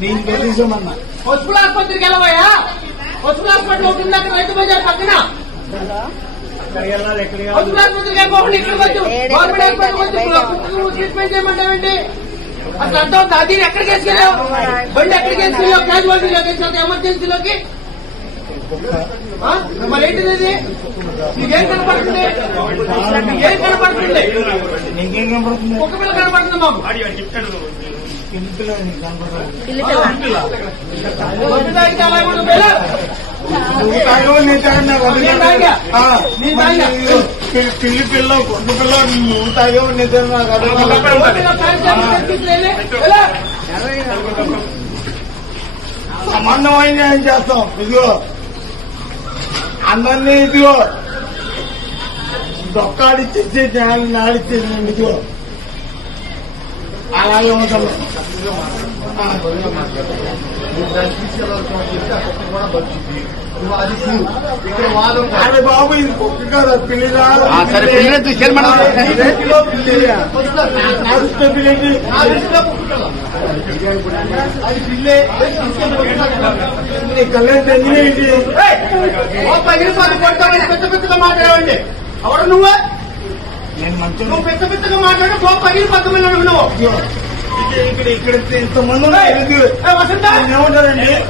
నీకు ఆసుపత్రికి వెళ్ళవయ్యా హాస్పిటల్ ఒకటి ఉంది రైతు బజార్ పక్కన ఎక్కడికి ఆసుపత్రికి వెళ్ళిపోకుండా ఇక్కడికి వచ్చి గవర్నమెంట్ ట్రీట్మెంట్ చేయమంటావేంటి అసలు అర్థం అవుతుంది అది ఎక్కడికి వేసుకెళ్ళావు బండి ఎక్కడికి వేసుకెళ్ళావు క్యాజువాలిటీలోకి ఎమర్జెన్సీలోకి ఆ? మరి ఏంటిది ఇది? నీకేం కనపడుతుంది? నీకేం కనపడుతుంది? నీకేం కనపడుతుంది? కుక్క పిల్ల కనపడుతుంది మాకు. పిల్లి- పిల్లి కొత్త పిల్ల నువ్వు తాగవు తాగిన? నాకు. సంబంధమైన చేస్తాం. ఇదిగో ಅನ್ನನ್ನೇ ಇದೆಯೋ ದೊಕ್ಕಾಡಿತಿದ್ದೆ ಜನ ನಾಡಿತಿದ್ದೆ ನಿಮಗೆ అలాగే ఉంటాం ఆ, అరే బాబు ఇది కుక్క కదా సరే, పిల్లి. కొడతామని పెద్ద పెద్దగా మాట్లాడండి ఎవరు నువ్వే నువ్వు పెద్ద పెద్దగా మాట్లాడు ఓ పగిలిపోతామని నువ్వు ఇక్కడ ఇక్కడ ఇంతమంది ఉన్నారు. ఏమంటారండి ఏయ్,